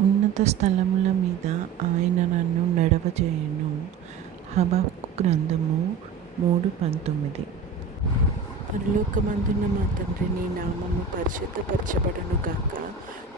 ఉన్నత స్థలముల మీద ఆయన నన్ను నడవజేయును. హబాకు గ్రంథము మూడు పంతొమ్మిది. పరలోకమందున్న మా తండ్రి నీ నామము పరిశుద్ధపరచబడను గాక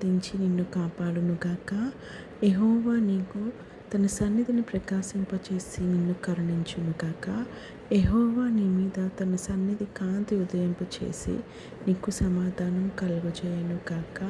ఆశీర్వదించి నిన్ను కాపాడునుగాక. ఎహోవా నీకు తన సన్నిధిని ప్రకాశింపచేసి నిన్ను కరుణించునుగాక. ఎహోవా నీ మీద తన సన్నిధి కాంతి ఉదయింపచేసి నీకు సమాధానం కలుగజేయను కాక